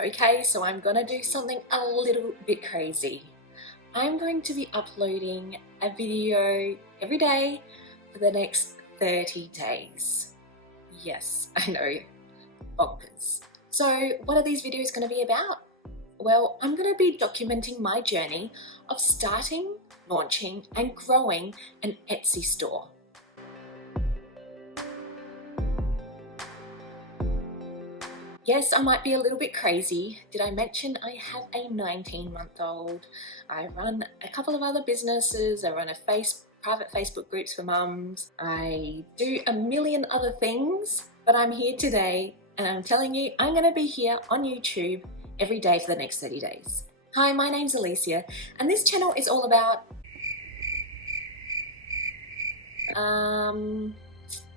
Okay, so I'm gonna do something a little bit crazy. I'm going to be uploading a video every day for the next 30 days. Yes, I know, bonkers. So what are these videos gonna be about? Well, I'm gonna be documenting my journey of starting, launching, and growing an Etsy store. Yes, I might be a little bit crazy. Did I mention I have a 19-month-old? I run a couple of other businesses. I run a private Facebook groups for mums. I do a million other things, but I'm here today and I'm telling you I'm going to be here on YouTube every day for the next 30 days. Hi, my name's Alicia and this channel is all about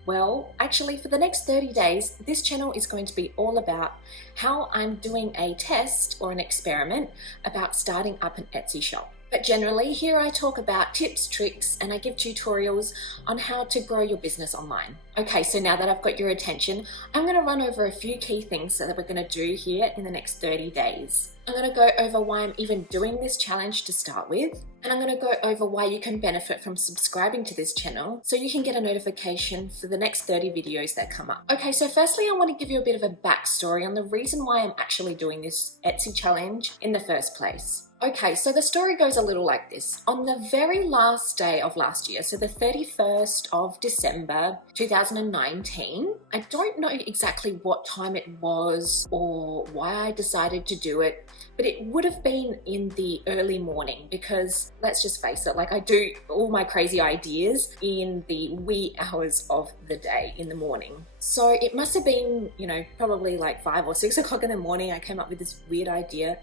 well, actually for the next 30 days, this channel is going to be all about how I'm doing a test or an experiment about starting up an Etsy shop. But generally, here I talk about tips, tricks, and I give tutorials on how to grow your business online. Okay, so now that I've got your attention, I'm going to run over a few key things that we're going to do here in the next 30 days. I'm going to go over why I'm even doing this challenge to start with, and I'm going to go over why you can benefit from subscribing to this channel so you can get a notification for the next 30 videos that come up. Okay, so firstly, I want to give you a bit of a backstory on the reason why I'm actually doing this Etsy challenge in the first place. Okay, so the story goes a little like this. On the very last day of last year, so the 31st of December 2019, I don't know exactly what time it was or why I decided to do it, but it would have been in the early morning because let's just face it, like I do all my crazy ideas in the wee hours of the day in the morning. So it must have been, probably like 5 or 6 o'clock in the morning. I came up with this weird idea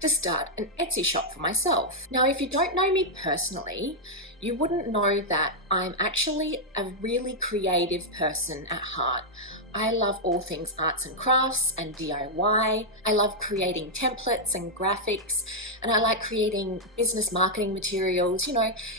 to start an Etsy shop for myself. Now, if you don't know me personally, you wouldn't know that I'm actually a really creative person at heart. I love all things arts and crafts and DIY. I love creating templates and graphics, and I like creating business marketing materials,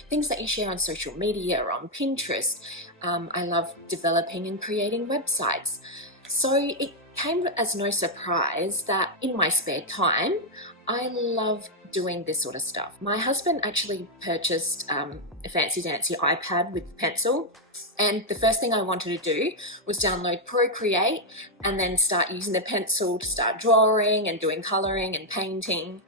things that you share on social media or on Pinterest. I love developing and creating websites. So it came as no surprise that in my spare time, I love doing this sort of stuff. My husband actually purchased a fancy dancy iPad with pencil, and the first thing I wanted to do was download Procreate and then start using the pencil to start drawing and doing coloring and painting.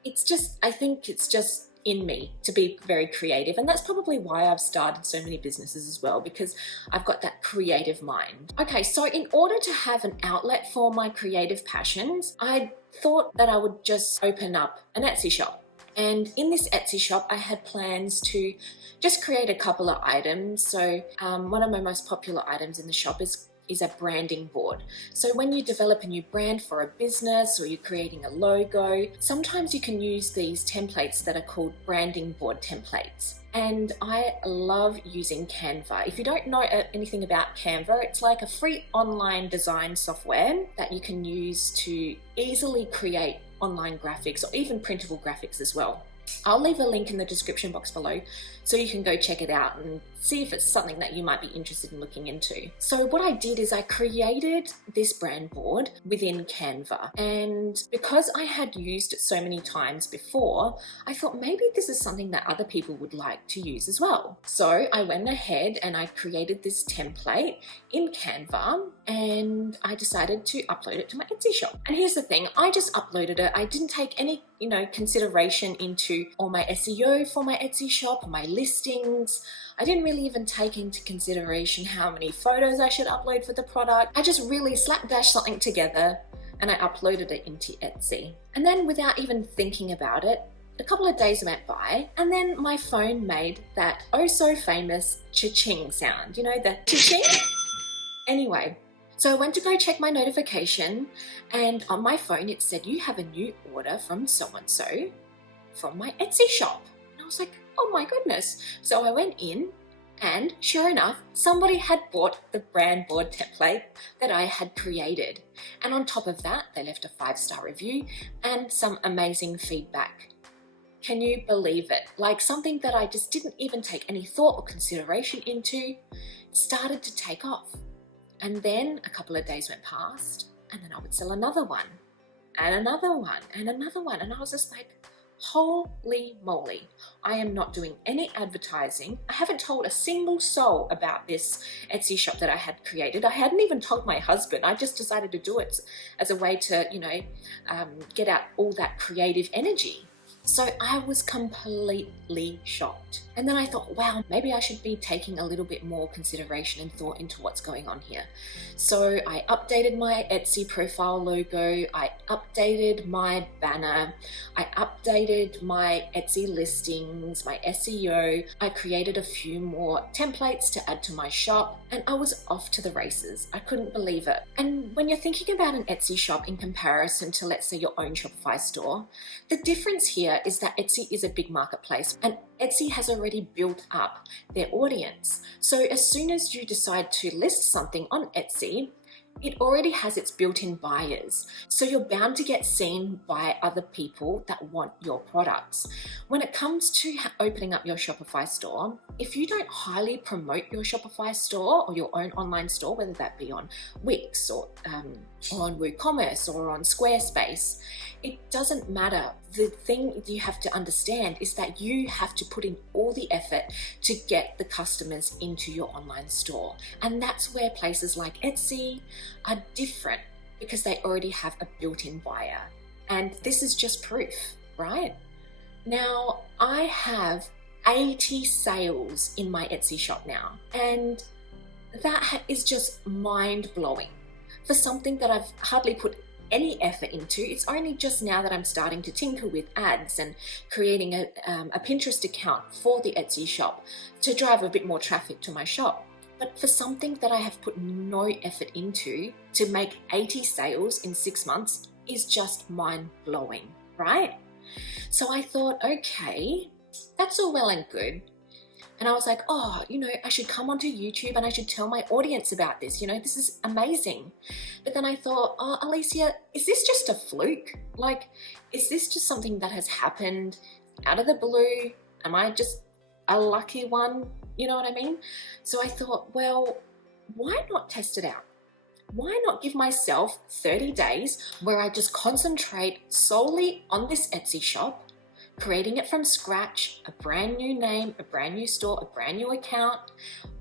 I think it's just in me to be very creative, and that's probably why I've started so many businesses as well, because I've got that creative mind. Okay, so in order to have an outlet for my creative passions, I thought that I would just open up an Etsy shop. And in this Etsy shop, I had plans to just create a couple of items. So one of my most popular items in the shop is a branding board. So when you develop a new brand for a business or you're creating a logo, sometimes you can use these templates that are called branding board templates. And I love using Canva. If you don't know anything about Canva, it's like a free online design software that you can use to easily create online graphics or even printable graphics as well. I'll leave a link in the description box below so you can go check it out and see if it's something that you might be interested in looking into. So what I did is I created this brand board within Canva, and because I had used it so many times before, I thought maybe this is something that other people would like to use as well. So I went ahead and I created this template in Canva and I decided to upload it to my Etsy shop. And here's the thing, I just uploaded it. I didn't take any consideration into all my SEO for my Etsy shop or my listings. I didn't really even take into consideration how many photos I should upload for the product. I just really slapdash something together and I uploaded it into Etsy. And then without even thinking about it, a couple of days went by and then my phone made that oh so famous cha-ching sound. You know, the cha-ching? Anyway, so I went to go check my notification and on my phone it said, you have a new order from so-and-so from my Etsy shop. And I was like, oh my goodness. So I went in and sure enough, somebody had bought the brand board template that I had created. And on top of that, they left a 5-star review and some amazing feedback. Can you believe it? Like something that I just didn't even take any thought or consideration into started to take off. And then a couple of days went past and then I would sell another one and another one and another one. And I was just like, holy moly, I am not doing any advertising. I haven't told a single soul about this Etsy shop that I had created. I hadn't even told my husband. I just decided to do it as a way to, get out all that creative energy. So I was completely shocked. And then I thought, wow, maybe I should be taking a little bit more consideration and thought into what's going on here. So I updated my Etsy profile logo, I updated my banner, I updated my Etsy listings, my SEO, I created a few more templates to add to my shop, and I was off to the races. I couldn't believe it. And when you're thinking about an Etsy shop in comparison to, let's say, your own Shopify store, the difference here is that Etsy is a big marketplace and Etsy has already built up their audience. So as soon as you decide to list something on Etsy, it already has its built-in buyers. So you're bound to get seen by other people that want your products. When it comes to opening up your Shopify store, if you don't highly promote your Shopify store or your own online store, whether that be on Wix or on WooCommerce or on Squarespace, it doesn't matter. The thing you have to understand is that you have to put in all the effort to get the customers into your online store. And that's where places like Etsy are different, because they already have a built-in buyer. And this is just proof, right? Now, I have 80 sales in my Etsy shop now, and that is just mind-blowing. For something that I've hardly put any effort into, it's only just now that I'm starting to tinker with ads and creating a Pinterest account for the Etsy shop to drive a bit more traffic to my shop. But for something that I have put no effort into, to make 80 sales in 6 months is just mind-blowing, right? So I thought, okay, that's all well and good. And I was like, I should come onto YouTube and I should tell my audience about this. This is amazing. But then I thought, Alicia, is this just a fluke? Like, is this just something that has happened out of the blue? Am I just a lucky one? You know what I mean? So I thought, well, why not test it out? Why not give myself 30 days where I just concentrate solely on this Etsy shop, creating it from scratch, a brand new name, a brand new store, a brand new account,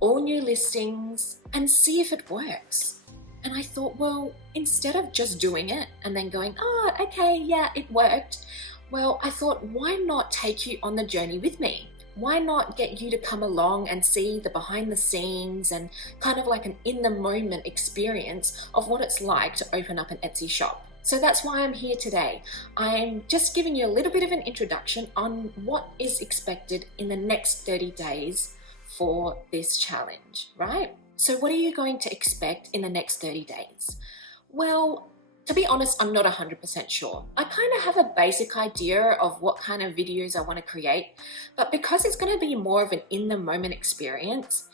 all new listings, and see if it works. And I thought, well, instead of just doing it and then going, okay, yeah, it worked. Well, I thought, why not take you on the journey with me? Why not get you to come along and see the behind the scenes and kind of like an in the moment experience of what it's like to open up an Etsy shop? So that's why I'm here today. I'm just giving you a little bit of an introduction on what is expected in the next 30 days for this challenge, right? So what are you going to expect in the next 30 days? Well, to be honest, I'm not 100% sure. I kind of have a basic idea of what kind of videos I want to create, but because it's going to be more of an in-the-moment experience,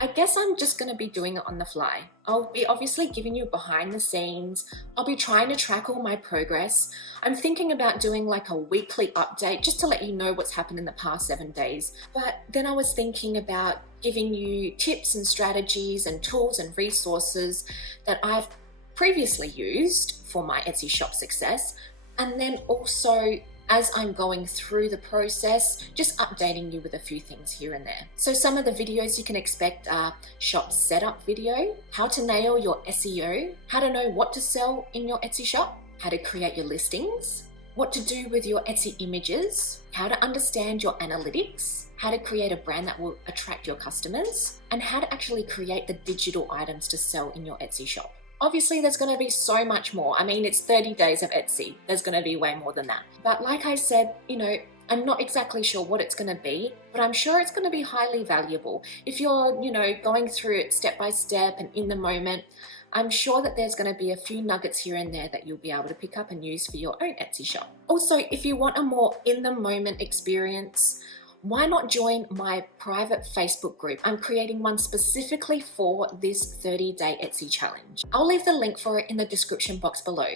I guess I'm just going to be doing it on the fly. I'll be obviously giving you behind the scenes. I'll be trying to track all my progress. I'm thinking about doing like a weekly update just to let you know what's happened in the past 7 days. But then I was thinking about giving you tips and strategies and tools and resources that I've previously used for my Etsy shop success. And then also, as I'm going through the process, just updating you with a few things here and there. So some of the videos you can expect are shop setup video, how to nail your SEO, how to know what to sell in your Etsy shop, how to create your listings, what to do with your Etsy images, how to understand your analytics, how to create a brand that will attract your customers, and how to actually create the digital items to sell in your Etsy shop. Obviously, there's going to be so much more. I mean, it's 30 days of Etsy. There's going to be way more than that. But like I said, I'm not exactly sure what it's going to be, but I'm sure it's going to be highly valuable. If you're, going through it step by step and in the moment, I'm sure that there's going to be a few nuggets here and there that you'll be able to pick up and use for your own Etsy shop. Also, if you want a more in the moment experience, why not join my private Facebook group? I'm creating one specifically for this 30-day Etsy challenge. I'll leave the link for it in the description box below.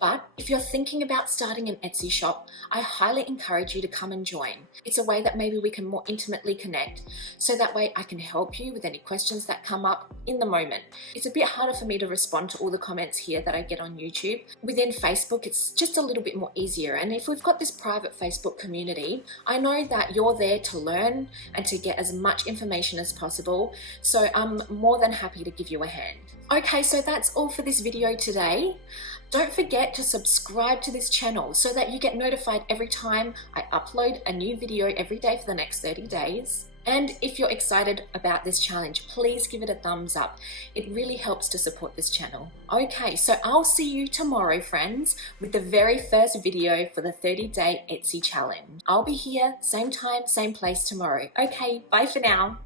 But if you're thinking about starting an Etsy shop, I highly encourage you to come and join. It's a way that maybe we can more intimately connect, so that way I can help you with any questions that come up in the moment. It's a bit harder for me to respond to all the comments here that I get on YouTube. Within Facebook, it's just a little bit more easier. And if we've got this private Facebook community, I know that you're there to learn and to get as much information as possible. So I'm more than happy to give you a hand. Okay, so that's all for this video today. Don't forget to subscribe to this channel so that you get notified every time I upload a new video every day for the next 30 days. And if you're excited about this challenge, please give it a thumbs up. It really helps to support this channel. Okay, so I'll see you tomorrow, friends, with the very first video for the 30-day Etsy challenge. I'll be here, same time, same place tomorrow. Okay, bye for now.